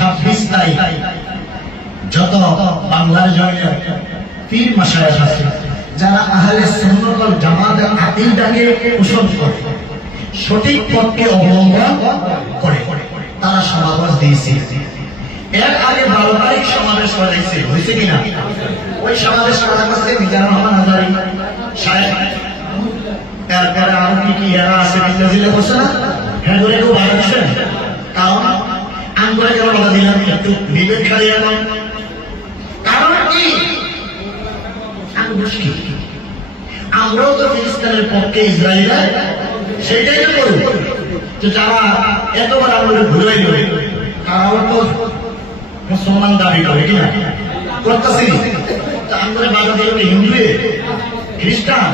26 তারিখ যত বাংলার জমিনে পীর মাশায়েখ আছে যারা আহলে সুন্নাত ওয়াল জামাতের আকীদাকে পোষণ করে, সঠিক পথকে অবলম্বন করে, তারা সমাবেশ দিয়েছে। এর আগে 12 তারিখ সমাবেশ হয়েছে কিনা? ওই সমাবেশ করা করতে মিজানুর রহমান আজারী সাহেব, তারপরে আরো কি এরা আছে বিদ্যাজিলে বসে না, হ্যাঁ করে কেউ ভালো দিচ্ছেন। কারণ আঙ্গুরে কেন বাধা দিলাম, একটু বিবেক খাইয়া নাম। কারণ কি আমরাও তো ফিলিস্তিনের পক্ষে, ইসরায়েলের সেইটাই তো করব। তো যারা এতবার আমরা ঘুরে দেবে তারাও তো মুসলমান দাবি করে কিনা, করতেছি। আমরা বাধা দিলে হিন্দু, খ্রিস্টান,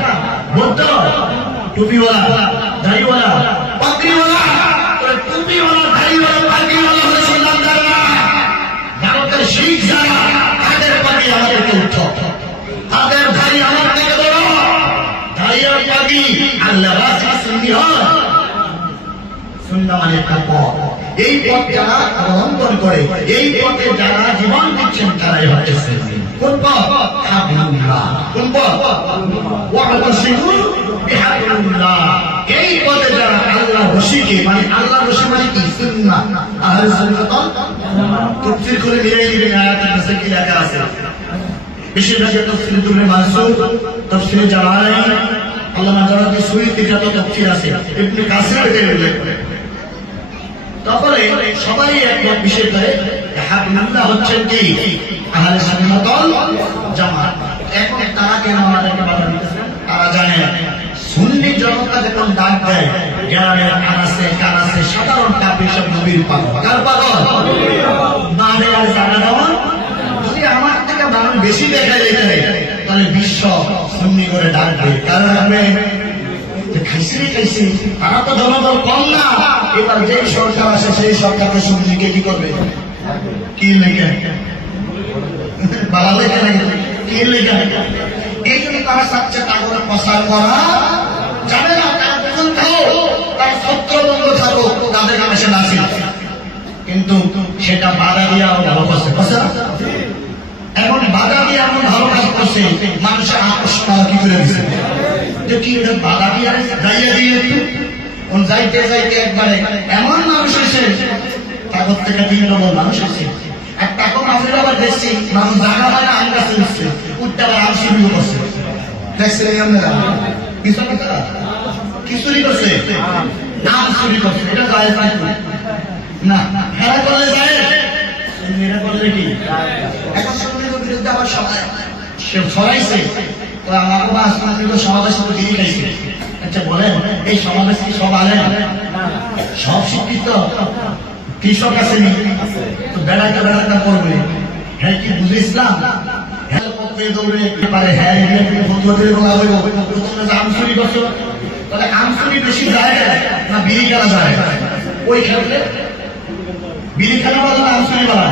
বৌদ্ধ, টুপিওয়ালা, দাড়িওয়ালা, পাগড়িওয়ালা, টুপিওয়ালা, দাড়িওয়ালা, পাগড়িওয়ালা মুসলমান যারা, ভারতের শিখ যারা, তাদের পাগড়ি আমাদেরকে উঠো, তাদের দাড়ি আমার থেকে ধরো, দাড়ি আর পাগড়ি আল্লাহ রাসূল সুন্নি হয়। সুন্নাহ মানে একটা পথ, এই পথ যারা অবলম্বন করে, এই পথে যারা জীবন দিচ্ছেন তারাই হচ্ছে সুন্নি। কোন পথ? হাবলুল্লাহ। কোন পথ? ওয়াতাসিমু বিহাবলিল্লাহ। এই পথে যারা আল্লাহ রশিকে, মানে আল্লাহ রশি মানে কি? সুন্নাহ। আহলে সুন্নাত ওয়াল জামাত। তাফসীর করে মিলাই দিবেন, আয়াতের কাছে কি লেখা আছে। বেশিরভাগ তাফসীর ইবনে মাসউদ, তাফসীর জালালাইন, আল্লামা জালালাইন সুয়ুতী যত তাফসীর আছে, ইবনে কাসির এর উল্লেখ করে। তারপরে সবাই একমত বিষয় করে হাবলুল্লাহ হচ্ছেন কি? আহলে সুন্নাত ওয়াল জামাত। এখন তারা কেন আমাদেরকে বাধা দিতেছে? তারা জানে সুন্নি জনতা যখন ডাক দেয়, গ্রামের আনাসে কানাসে সাধারণ কাফির সব নবীর পাগল। কার পাগল? বাঁধে আর জানা দেওয়া। যদি আমার থেকে মানুষ বেশি দেখা যায় তাহলে বিশ্ব সুন্নি করে ডাকবে। কারণ আমি খাইছি তারা তো জনদল কম না। এবার যে সরকার আসে সেই সরকারকে সুন্নিকে কি করবে? কি লেখে বাবা লেখে নাকি কি লেখে? এই জন্য তারা চাচ্ছে তাদের প্রসার করা যাবে না। তারা দুজন থাকো, তারা ছত্রবন্ধ থাকো, তাদের নামে সে নাসি। কিন্তু সেটা বাধা দিয়া ভালো করছে, এখন বাধা দিয়ে এমন ভালো কাজ করছে, মানুষের আকর্ষণ কি করে দিচ্ছে যে কি বাধা দিয়ে যাইয়া দিয়ে একটু যাইতে যাইতে একবারে এমন মানুষ এসে তাগর থেকে 3 নম্বর মানুষ এসে আর তখন আমাদের আবার দেখছি মানুষ জায়গা হয় না, আম গাছে উঠছে, উঠতে আবার আম শুরু করছে। দেখছিলেন আপনারা কি চুরি করছে? আম চুরি করছে। এটা যায় না, হেরা করলে যায়, এরা করলে কি? এখন সুন্নির বিরুদ্ধে আবার সবাই সে ছড়াইছে। তো আমাকে বা আসমানের সমাবেশ তো দিয়ে খাইছে। আচ্ছা বলেন, এই সমাবেশ কি সব আলেম? সব শিক্ষিত কৃষক আসেনি তো বেড়াতে বেড়াতে করবে। হ্যাঁ কি বুঝে ইসলাম? হ্যাঁ পথে দৌড়ে পারে, হ্যাঁ আম চুরি করছো, তাহলে আম চুরি বেশি যায় না বিড়ি খেলা যায়? ওই খেললে বিড়ি খেলা বলা আম চুরি বলা।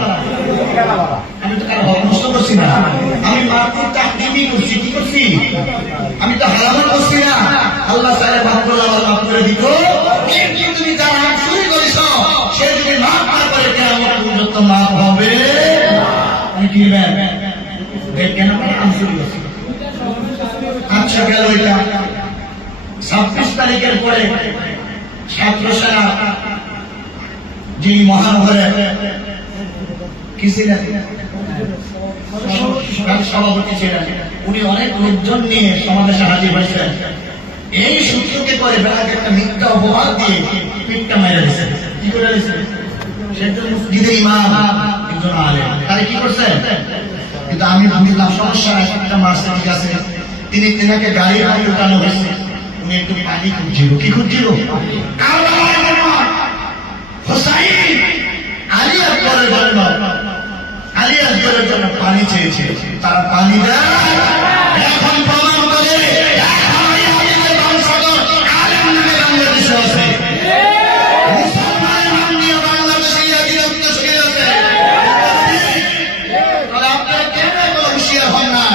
আমি তো কারো হক নষ্ট করছি না, আমি মাত্র তাকদীমি করছি। কি করছি? আমি তো হারাম করছি না। আল্লাহ তাআলা মাফ করলে আবার মাফ করে দিত। কিন্তু তুমি যারা আম চুরি করেছ সে যদি মাফ না করে কিয়ামত পর্যন্ত মাফ হবে। আমি কি কেন আম চুরি করছি? আচ্ছা গেল এটা। 26 তারিখের পরে ছাত্র সেনা যিনি মহানগরে কি ছিলেন, সভাপতি ছিলেন, উনি অনেক লোকজন নিয়ে সমাবেশে হাজির হয়েছিলেন। এই সূত্রকে করে বেড়াকে একটা মিথ্যা অপবাদ দিয়ে পিঠটা মেরে দিয়েছেন। কি করে দিয়েছেন? সেজন্য মসজিদে ইমাম একজন আলেম, তারা কি করছেন? কিন্তু আমি বুঝলাম সমস্যা একটা মাসে ঠিক আছে, তিনাকে গাড়ি উঠানো হয়েছে, উনি একটু পানি খুঁজছিল। কি খুঁজছিল? হোসাইন আলী আকবরের জন্য, আলী আকবরের জন্য পানি চেয়েছে। তারা পানি দেয়। এখন প্রমাণ করে বাংলাদেশে আছে, মুসলমান নাম নিয়ে বাংলাদেশে বিরক্ত হয়ে আছে। তাহলে আপনারা কেন হুঁশিয়ার হন না?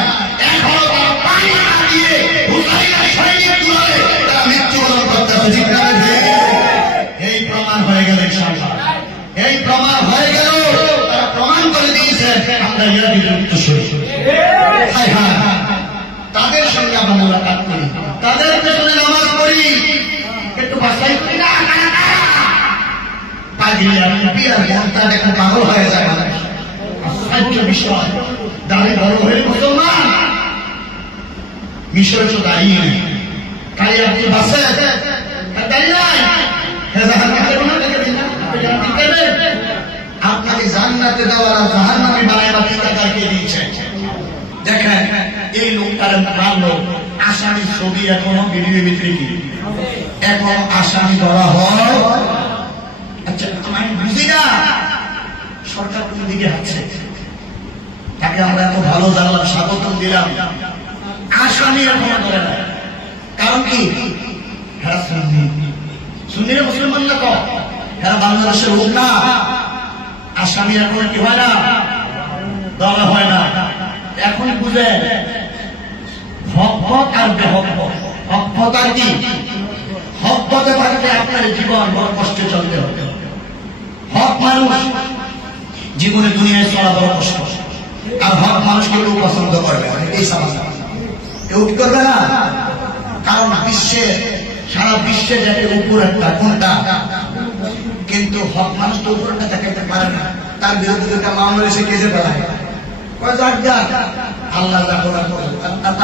এখনো তারা পানি না দিয়ে হুসাইনের সৈনিক তুলে তারা মৃত্যুবরণ করতে। এই প্রমাণ হয়ে গেল, এই প্রমাণ হয়ে গেল। বিরোধীদের উত্তরসূরি। হ্যাঁ হ্যাঁ, তাদের সঙ্গে আমরা মোলাকাত করি, তাদের পেছনে নামাজ পড়ি, একটু বাসাই করি না। পাগলি আর পিয়ার মনটা দেখুন পাগল হয়ে যায় মানুষ। আশ্চর্য বিষয়, দাঁড়িয়ে বড় হয়ে মুসলমান, মিশরে তো দাঁড়িয়ে নেই, তাই আপনি বাসে দাঁড়িয়ে নাই, আপনাকে জান্নাতে দেওয়ার আর জাহান্নামে বানাবার ঠিকাদারকে দিয়েছেন। দেখেন এই লোকটার মানল আসামি ছবি এখনো বিডিও ভিতরে কি এখন আসামি ধরা হয়। আচ্ছা আমি বুঝি না সরকার কোন দিকে আছে, তাকে আমরা এত ভালো জানলাম, স্বাগতম দিলাম, আসামি এখনো ধরে না। কারণ কি হ্যাঁ সুন্নিরা মুসলমান না, তো হ্যাঁ বাংলাদেশের লোক না, আসামি এখন কি হয় না, ধরা হয় না। এখন বুঝে হক আর বেহক, হক আর কি, হক পথে থাকতে আপনার জীবন বড় কষ্টে চলতে হবে। হক মানুষ জীবনে দুনিয়ায় চলা বড় কষ্ট, আর হক মানুষকে কেউ পছন্দ করবে এই সমাজ কেউ কি করবে না। কারণ বিশ্বের সারা বিশ্বে যাতে উপর একটা কোনটা, কিন্তু হক মানুষ তো উপরটা দেখাতে পারে না, তার বিরুদ্ধে যেটা মামলা এসে কেজে বেড়ায় আল্লাহ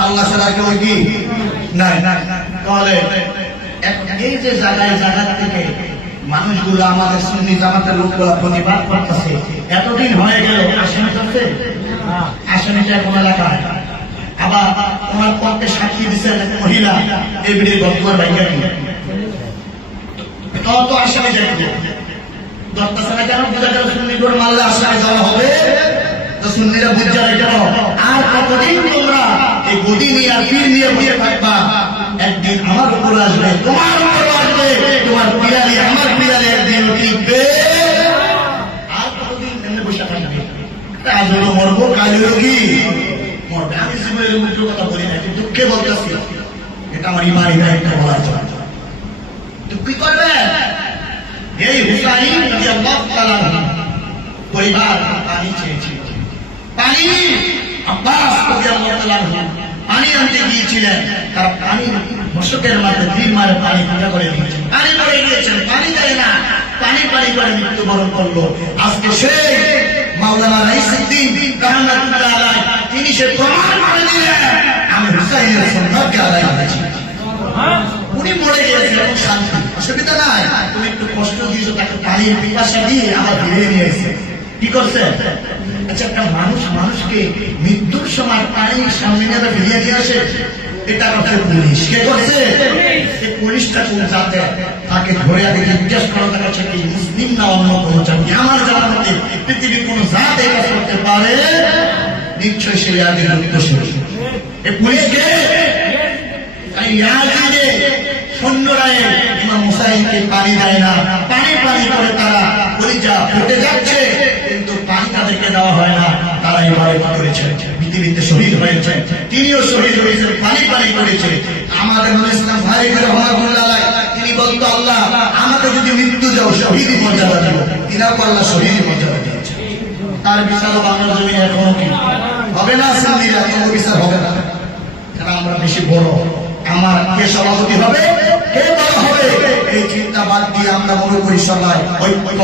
আল্লাহ ছাড়া কেউ কি নাই। তাহলে এই যে জায়গায় জায়গা থেকে মানুষগুলো আমাদের সুন্নি জামাতের লোকগুলো প্রতিবাদ করতেছে, এতদিন হয়ে গেল আসামি করছে, আসামিটা কোন এলাকায় আবার তোমার পক্ষে সাক্ষী দিচ্ছে মহিলা এবিডি গল্পের বাইরে তো আসামি যাই দত্তাছাড়া কেন বোঝা গেল সুন্নি করে মারলে আসামি দেওয়া হবে, তো সুন্নিরা বুঝা রেখে আর কতদিন তোমরা এই গদি নিয়ে আর পীর নিয়ে বসে থাকবা, একদিন আমার উপর আসবে, তোমার উপর আসবে, তোমার পিয়ালি আমার পিয়ালি একদিন টিকবে, আর কতদিন এমনি বসে থাকবে। আজ হলো মরবো, কাল হলো কি মরবে। আমি জীবনের মুখ্য কথা বলি না, কিন্তু দুঃখে বলতেছি, এটা আমার ইমান এটা বলার জন্য। কি করবে এই হুসাইন রাদিয়াল্লাহু তাআলা পরিবার পানি চেয়েছিল, পানি আব্বাস রাদিয়াল্লাহু তাআলা পানি আনতে গিয়েছিলেন, তার পানি মশকের মাঝে তীর মারে পানি ফুটা করে দিয়েছেন, পানি পড়ে গিয়েছেন, পানি দেয় না, পানি পানি করে মৃত্যুবরণ করলো। আজকে সেই মাওলানা রাইসুদ্দিন রাহমাতুল্লাহ আলাইহি তিনি সে প্রমাণ করে দিলেন আমি হুসাইনের সন্তানকে আদায় করেছি। উনি মরে গিয়েছিলেন, শান্তি অসুবিধা নাই, তুমি একটু কষ্ট দিয়েছো, তাকে পানির পিপাসা দিয়ে আবার ফিরিয়ে নিয়ে এসে কি করছে। আচ্ছা একটা মানুষ মানুষকে মৃত্যুর সময় পানির সামনে নিয়ে ফিরিয়ে নিয়ে আসে, এটা করছে পুলিশ। কে করছে? এই পুলিশটা কোন জাতে, তাকে ধরে আগে জিজ্ঞেস করা তার কাছে কি মুসলিম না অন্য কোনো জাতি। আমার জানার মতে পৃথিবীর কোন জাত এই কাজ করতে পারে নিশ্চয়ই সে আগে এই পুলিশকে সৈন্যরা ইমাম হুসাইনকে পানি দেয় না, পানি পানি করে তারা কলিজা ফেটে যাচ্ছে, কিন্তু পানি তাদেরকে দেওয়া হয় না, তারা ইবাদত করেছে, পৃথিবীতে শহীদ হয়েছে, তিনিও শহীদ হয়েছেন, পানি পানি করেছে। আমাদের নবী ইসলাম ভাই রাহমাতুল্লাহ তিনি বলতো আল্লাহ আমাকে যদি মৃত্যু দাও শহীদ মর্যাদা দাও, তিনাকে আল্লাহ শহীদ মর্যাদা দিয়েছে। তার বিচারও বাংলার জমিনে এখনো কি হবে না, সুন্নিরা কোনো বিচার হবে না। আমরা বেশি বড়, আমার কে সভাপতি হবে, কে বড় হবে, এই চিন্তা বাদ দিয়ে আমরা মনে করি সবাই ঐক্য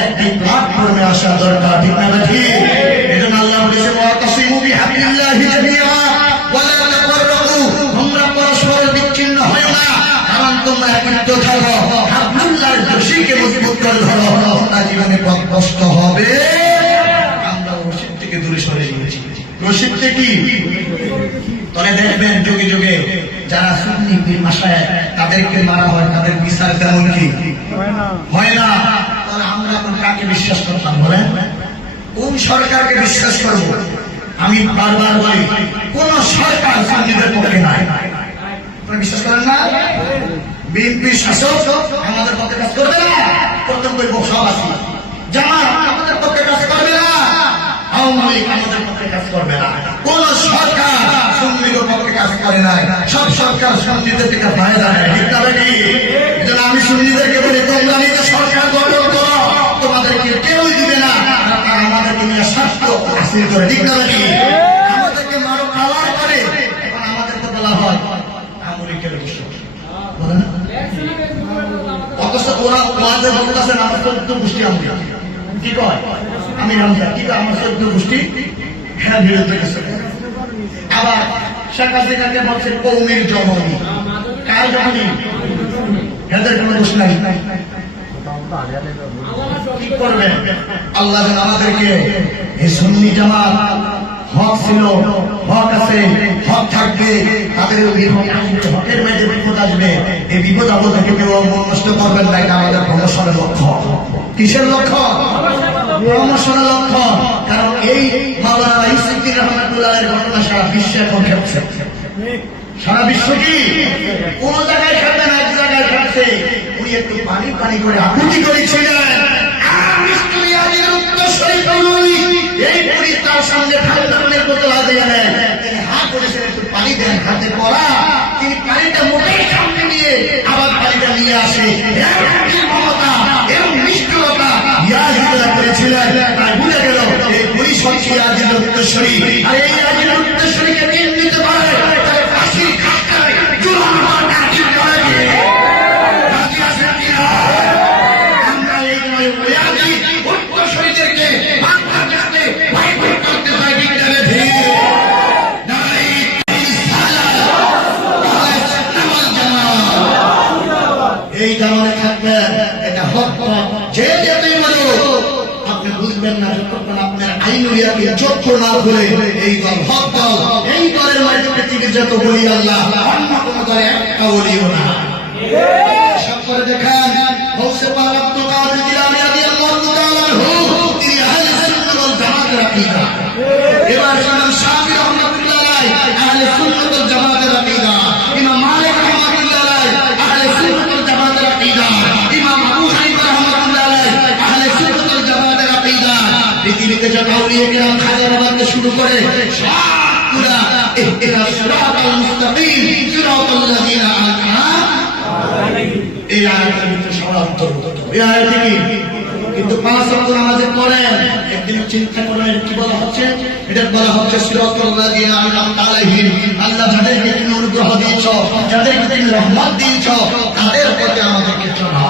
একটি প্ল্যাটফর্মে আসা দরকার, ঠিক না ঠিক? এই জন্য আল্লাহ বলেছে ওয়াতাসিমু বিহাবলিল্লাহি জামিআ ওয়ালা তাফাররাকু, তোমরা পরস্পর বিচ্ছিন্ন হয়ো না, কারণ তোমরা একত্রিত থাকো, হাবলুল্লাহর রশিকে মজবুত করে ধরো, তোমরা জীবনে পথ কষ্ট হবে। আমরা রশিদ থেকে দূরে সরে গিয়েছি, রশিদ থেকে তবে দেখবেন যুগে যুগে যারা সুন্নি পীর মাশায়েখ তাদেরকে মারা হয়, তাদের বিচার তেমন কি হয় না। তাহলে আমরা এখন কাকে বিশ্বাস করতাম বলেন? কোন সরকারকে বিশ্বাস করব? আমি বারবার বলি কোন সরকার সুন্নিদের পক্ষে নাই। আপনারা বিশ্বাস করেন না? বিএনপি শাসক আমাদের পক্ষে কাজ করবে না, প্রথম করে সব আছে, জামাত আমাদের পক্ষে কাজ করবে না, আওয়ামী লীগ আমাদের পক্ষে কাজ করবে না, কোন সরকার সুন্নিদের পক্ষে কাজ করে নাই, সব সরকার সুন্নিদের থেকে ফায়দা নেয়, ঠিক না নাকি? এজন্য আমি সুন্নিদেরকে বলি তোমরা নিজে সরকার গঠন করো, তোমাদেরকে কেউ দিবে না, আমাদেরকে নিয়ে স্বার্থ আছে হাসিল করে, ঠিক না নাকি? আমাদেরকে মারো কালার করে, এখন আমাদেরকে বলা হয় আমেরিকার বিষয়, বলে না? অথচ ওরা ওয়াজে বলতেছেন আমার 14 গোষ্ঠী আমরা, কি কয় আমি রামজা, কি কয় আমার 14 গোষ্ঠী, হ্যাঁ বিরুদ্ধে গেছে। আবার শেখ হাসিনাকে বলছে কৌমের জননী, কার জননী? এদের কোনো দোষ নাই। কি করবেন? আল্লাহ যেন আমাদেরকে এই সুন্নি জামাত হক ছিল, হক আছে, হক থাকবে, তাদের হকের মেয়েতে বিপদ আসবে, এই বিপদ আপদ থেকে কেউ নষ্ট করবেন না। এটা আমাদের প্রমোশনের লক্ষ্য। কিসের লক্ষ্য? প্রমোশনের লক্ষ্য। কারণ এই মাওলানা ইউসুফউদ্দিন রহমাতুল্লাহের ঘটনা সারা বিশ্বে এখন খেলছে। সারা বিশ্ব কি কোন জায়গায় খেলবে না, এক জায়গায় খেলছে। উনি একটু পানি পানি করে আকুতি করেছিলেন, এই পুলিশ তার সঙ্গে ঠান্ডার বোতল হাতে গেলেন, তিনি হাত করেছেন একটু পানি দেন, হাতে পড়া, তিনি পানিটা মোটেই সামনে নিয়ে আবার পানিটা নিয়ে আসে। মমতা এবং নিষ্ঠুরতা ইয়াজিদরা করেছিলেন, তাই ভুলে গেল এই পুলিশ হচ্ছে ইয়াজিদের উত্তরসূরি। আর এই ইয়াজিদের উত্তরসূরিকে নিয়ে নিতে পারে তাহলে ফাঁসির খাটকায় জুলুম কাটি করে দিয়ে রাজি আছেন কিনা? আমরা এই ইয়াজি উত্তরসূরিদেরকে বাংলাদেশে বাইকট করতে চাই, ঠিক না বেঠিক? এই জামানে থাকবেন, এটা হক পথ। যে যেতেই বলো আপনি বুঝবেন না যতক্ষণ আপনার আইনুরিয়াকে যোগ্য না করে এই দল হক দল, এই দলের মাঝে পৃথিবীর যত বলি আল্লাহ, অন্য কোন দলে একটা বলিও না। সব করে দেখেন গৌসে পাক আব্দুল কাদের জিলানী রাদিয়াল্লাহু তাআলা আনহু, তিনি আহলে সুন্নাত ওয়াল জামাতের আকীদা। এবার ইমাম শাফিঈ রাহমাতুল্লাহ আলাইহি আহলে সুন্নাত ওয়াল জামাতের আকীদা, ইমাম মালিক রাহমাতুল্লাহ আলাইহি আহলে সুন্নাত ওয়াল জামাতের আকীদা, ইমাম আবু হানিফা রাহমাতুল্লাহ আলাইহি আহলে সুন্নাত ওয়াল জামাতের আকীদা। পৃথিবীতে যত আউলিয়া কিরাম খাজাবাদকে শুরু করে সবগুলা ইহদিনাস সিরাতাল মুস্তাকিম সিরাতাল লাযিনা আনআমতা আলাইহিম, এই আয়াতের ভিতরে সবার অন্তর্ভুক্ত। এই আয়াতে কি কিন্তু 5 ওয়াক্ত নামাজে পড়েন, একদিন চিন্তা করেন কি বলা হচ্ছে? এটা বলা হচ্ছে সিরাতাল লাযিনা আনআমতা আলাইহিম, আল্লাহ যাদেরকে তুমি অনুগ্রহ দিয়েছো, যাদেরকে তুমি রহমত দিয়েছো, তাদের প্রতি আমাদেরকে চলা।